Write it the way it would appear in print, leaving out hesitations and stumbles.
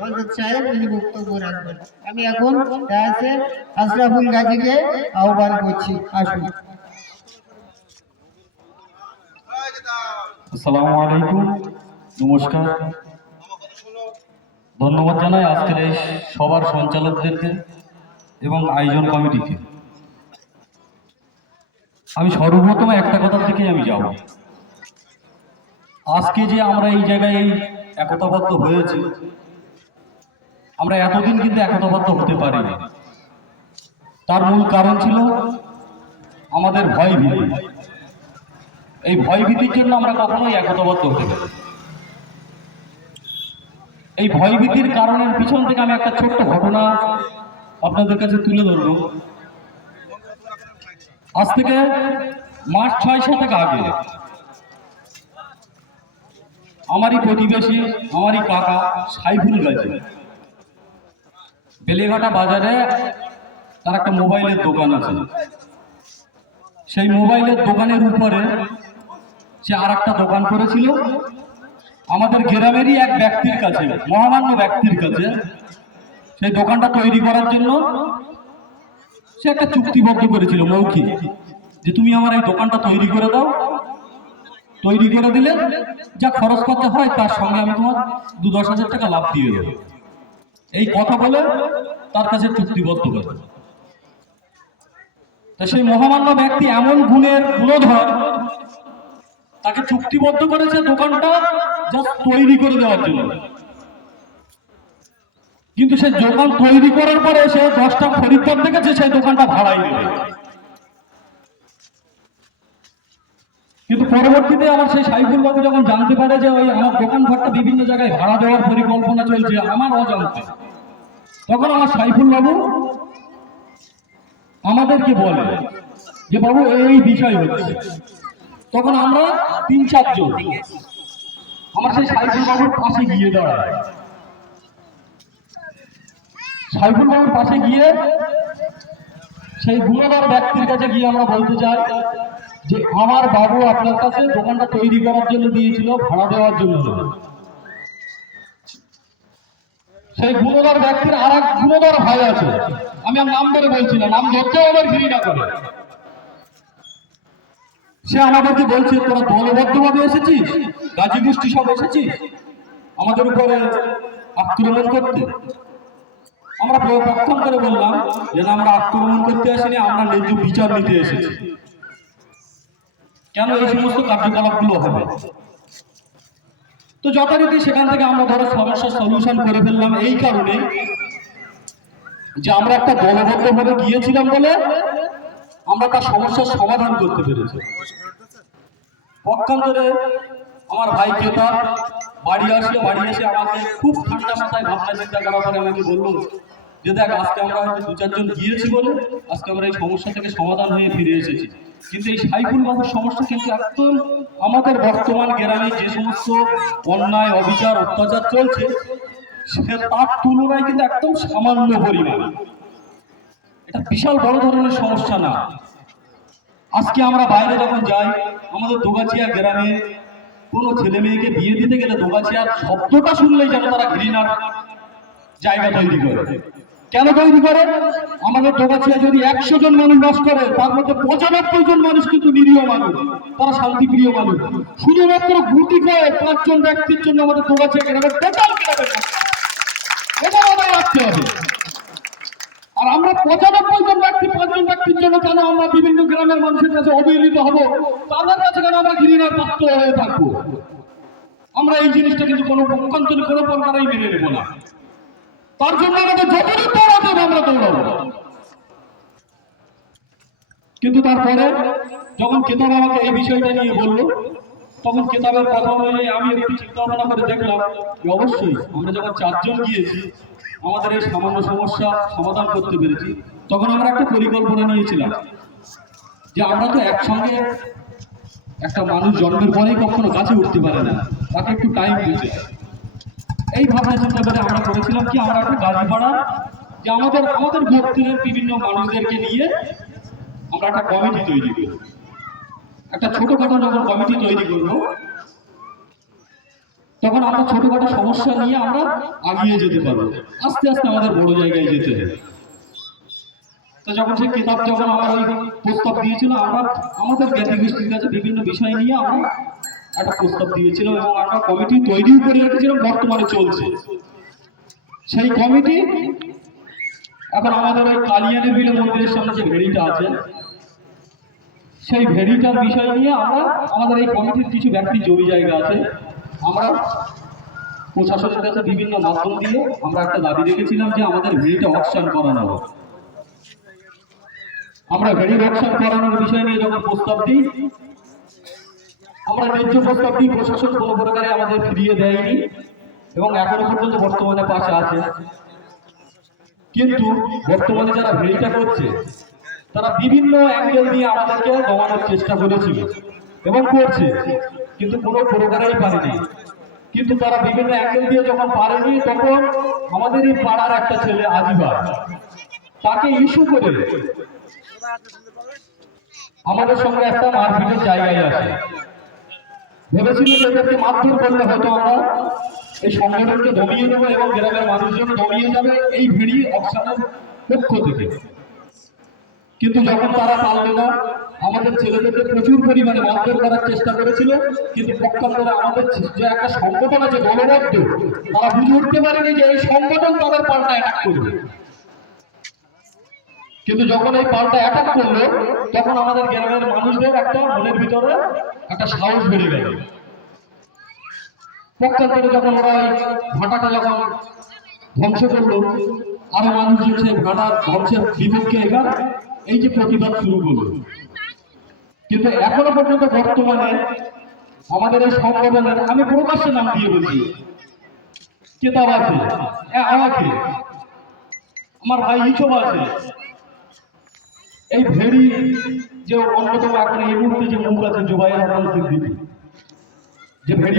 হযরত সাহেব উনি বক্তব্য রাখবেন। আমি এখন ডায়াসে আশরাফুল গাজীকে আহ্বান করছি, আসুন। আসসালামু আলাইকুম, নমস্কার। ধন্যবাদ জানাই আজকের এই সবার সঞ্চালকদেরকে এবং আয়োজন কমিটিকে। আমি সর্বপ্রথম একটা কথা থেকে আমি যাব, আজকে যে আমরা এই জায়গায় একতাবদ্ধ হয়েছি, আমরা এতদিন কিন্তু একতাবদ্ধ হতে পারিনি। তার মূল কারণ ছিল আমাদের ভয়ভীতি। এই ভয়ভীতির জন্য আমরা কখনোই একতাবদ্ধ হতে পারি। এই ভয়ভীতির কারণের পিছন থেকে আমি একটা ছোট্ট ঘটনা আপনাদের কাছে তুলে ধরব। আজ থেকে মাস 6-7 আগে আমারই প্রতিবেশী, আমারই কাকা সাইফুল গাজী বেলেঘাটা বাজারে তার একটা মোবাইলের দোকান আছে। সেই মোবাইলের দোকানের উপরে সে আর একটা দোকান করেছিল আমাদের গ্রামেরই এক ব্যক্তির কাছে, মহামান্য ব্যক্তির কাছে। সেই দোকানটা তৈরি করার জন্য সে একটা চুক্তিবদ্ধ করেছিল মৌখিক, যে তুমি আমার এই দোকানটা তৈরি করে দাও, তৈরি করে দিলে যা খরচ করতে হয় তার সঙ্গে আমি তোমার 2-10 হাজার টাকা লাভ দিয়ে দেবো। এই কথা বলে তার কাছে চুক্তিবদ্ধ করে। তা সেই মহামান্য ব্যক্তি এমন গুণধর, তাকে চুক্তিবদ্ধ করেছে দোকানটা জাস্ট তৈরি করে দেওয়ার জন্য। কিন্তু সে দোকান তৈরি করার পরে সে 10টা খরিদ্দার দেখেছে সেই দোকানটা ভাড়াই দেবে। কিন্তু পরবর্তীতে আমার সেই সাইফুল বাবু যখন জানতে পারে যে ওই আমার দোকানঘরটা বিভিন্ন জায়গায় ভাড়া দেওয়ার পরিকল্পনা চলছে আমার অজান্তে, তখন আমার সাইফুল বাবু আমাদেরকে বলে যে বাবু এই বিষয় হচ্ছে। তখন আমরা 3-4 জন আমার সেই সাইফুল বাবুর পাশে গিয়ে দাঁড়ায়। সাইফুল বাবুর পাশে গিয়ে সেই গুণধর ব্যক্তির কাছে গিয়ে আমরা বলতে চাই যে আমার বাবু আপনার কাছে দোকানটা তৈরি করার জন্য দিয়েছিল, ভাড়া দেওয়ার জন্য। সেই গুণধর ব্যক্তির আর এক গুণধর ভাই আছে, আমি আর নাম ধরে বলছি না, নাম ধরতেও আমার ঘৃণা করে। সে আমাদেরকে বলছে তোরা দলবদ্ধভাবে এসেছিস, গাজী গোষ্ঠী সব এসেছিস আমাদের উপরে আক্রমণ করতে। আমরা পক্ষান্তরে বললাম যে না, আমরা আক্রমণ করতে আসিনি, আমরা ন্যায্য বিচার নিতে এসেছি। কেন এই সমস্ত কার্যকলাপগুলো হবে? তো যথারীতি সেখান থেকে আমরা ধরো সমস্যার সলিউশন করে ফেললাম এই কারণে যে আমরা একটা দলবদ্ধভাবে গিয়েছিলাম বলে আমরা তার সমস্যার সমাধান করতে পেরেছি। পক্ষান্তরে আমার ভাই ক্রেতা বাড়ি এসে আমাকে খুব ঠান্ডা মাথায় ভাবনা চিন্তা করার পরে আমাকে বললো যে দেখ, আজকে আমরা হয়তো 2-4 জন গিয়েছি বলে আজকে আমরা এই সমস্যা থেকে সমাধান হয়ে ফিরে এসেছি, কিন্তু এই সাইফুল বাবুর সমস্যা কিন্তু একদম আমাদের বর্তমান গ্রামে যে সমস্ত অন্যায়, অবিচার, অত্যাচার চলছে সে তার তুলনায় কিন্তু একদম সামান্য পরিমাণ। এটা বিশাল বড় ধরনের সমস্যা না। আজকে আমরা বাইরে যখন যাই, আমাদের দোগাছিয়া গ্রামে কোনো ছেলে মেয়েকে বিয়ে দিতে গেলে দোগাছিয়ার শব্দটা শুনলেই যেন তারা ঘৃণার জায়গা তৈরি করে। কেন তৈরি করে? আমাদের দোগাছিয়া যদি 100 জন মানুষ বাস করে তার মধ্যে 95 জন মানুষ কিন্তু নিরীহ মানুষ, তারা শান্তিপ্রিয় মানুষ। শুধুমাত্র গুটি কয়ে 5 জন ব্যক্তির জন্য আমাদের দোগাছিয়া গ্রামের টোটাল গ্রামের এটা আমাদের রাখতে হবে। আর আমরা 95 জন ব্যক্তি 5 জন ব্যক্তির জন্য কেন আমরা বিভিন্ন গ্রামের মানুষের কাছে অবহেলিত হব? তাদের কাছে কেন আমরা ঘৃণার পাত্র হয়ে থাকবো? আমরা এই জিনিসটা কিন্তু কোনো পক্ষান্তরে কোনো প্রকারেই মেনে নেব না। তার জন্য আমাদের যতদিন দৌড়াতে হবে আমরা দৌড়াবো। কিন্তু তারপরে যখন কেতাব আমাকে এই বিষয়টা নিয়ে বললো, তখন কেতাবের কথা অনুযায়ী আমি একটু চিন্তা ভাবনা করে দেখলাম যে অবশ্যই আমরা যখন 4 জন গিয়েছি আমাদের এই সামান্য সমস্যা সমাধান করতে পেরেছি। তখন আমরা একটা পরিকল্পনা নিয়েছিলাম যে আমরা তো একসঙ্গে, একটা মানুষ জন্মের পরেই কখনো গাছে উঠতে পারে না, তাকে একটু টাইম দিতে। এই ভাবনা চিন্তা করে আমরা করেছিলাম কি, আমরা একটা গাড়িপাড়া যে আমাদের গোত্রের বিভিন্ন মানুষদেরকে নিয়ে আমরা একটা কমিটি তৈরি করব। একটা ছোটখাটো যখন কমিটি তৈরি করবো, তখন আমরা ছোটখাটো সমস্যা নিয়ে আমরা আগিয়ে যেতে পারবো, আস্তে আস্তে আমাদের বড় জায়গায় যেতে হবে। তো যখন সেই কিতাব যখন আমার ওই প্রস্তাব দিয়েছিল, আমরা আমাদের জ্ঞাতি গোষ্ঠীর কাছে বিভিন্ন বিষয় নিয়ে আমরা একটা প্রস্তাব দিয়েছিলাম এবং আমরা কমিটি তৈরিও করে রেখেছিলাম, বর্তমানে চলছে সেই কমিটি। এখন আমাদের ওই কালিয়ানি বিলে মন্দিরের সামনে যে ভেড়িটা আছে, সেই ভেড়িটার বিষয় নিয়ে আমরা আমাদের এই কমিটির কিছু ব্যক্তি জমি জায়গা আছে, আমরা প্রশাসনের কাছে বিভিন্ন মাধ্যম দিয়ে আমরা একটা দাবি রেখেছিলাম যে আমাদের ভেড়িটা অকশন করানো হোক। আমরা ভেড়ি অকশন করানোর বিষয় নিয়ে যখন প্রস্তাব দিই, আমরা ন্যায্য প্রস্তাব দিই, প্রশাসন কোনো প্রকারে আমাদের ফিরিয়ে দেয়নি এবং এখনো পর্যন্ত বর্তমানে পাশে আছে। কিন্তু বর্তমানে যারা ভেড়িটা করছে তারা বিভিন্ন অ্যাঙ্গেল দিয়ে আমাদেরকে দমানোর চেষ্টা করেছিল এবং করছে, কিন্তু কোনো প্রকারেই পারেনি। কিন্তু তারা বিভিন্ন অ্যাঙ্গেল দিয়ে যখন পারেনি, তখন আমাদের এই পাড়ার একটা ছেলে আজিবা, তাকে ইস্যু করে আমাদের সঙ্গে একটা মারপিটের জায়গায় আসে। ভেবেছিল যে এদেরকে মারধর করলে হয়তো আমরা এই সংগঠনকে দমিয়ে দেবো এবং গ্রামের মানুষজন দমিয়ে যাবে এই ভিড়ি অকশনের পক্ষ থেকে। কিন্তু যখন তারা পারল না, আমাদের ছেলেদেরকে প্রচুর পরিমাণে মারধর করার চেষ্টা করেছিল, কিন্তু পক্ষান্তরে আমাদের যে একটা সংগঠন আছে দলবদ্ধ, তারা বুঝে উঠতে পারেনি যে এই সংগঠন তাদের পাল্টা অ্যাটাক করবে। কিন্তু যখন এই পাল্টা অ্যাটাক করলো, তখন আমাদের গ্রামের মানুষদের একটা মনের ভিতরে একটা সাহস বেড়ে গেল। পক্ষান্তরে যখন ওরা এই ভাটাটা যখন ধ্বংস করলো, আরো মানুষজন সেই ভাটার ধ্বংসের বিপক্ষে এবার এই যে প্রতিবাদ শুরু করলো। কিন্তু এখনো পর্যন্ত বর্তমানে আমাদের এই সংগঠনের, আমি প্রকাশ্যে নাম দিয়ে বলছি, কেতাব আছে, আমাকে আমার ভাই ইচব আছে, এই ভেড়ি যে অন্যতম এখন এই মুহূর্তে যে মুখ আছে জুবাইর রহমান সিদ্দিকী, যে ভেড়ি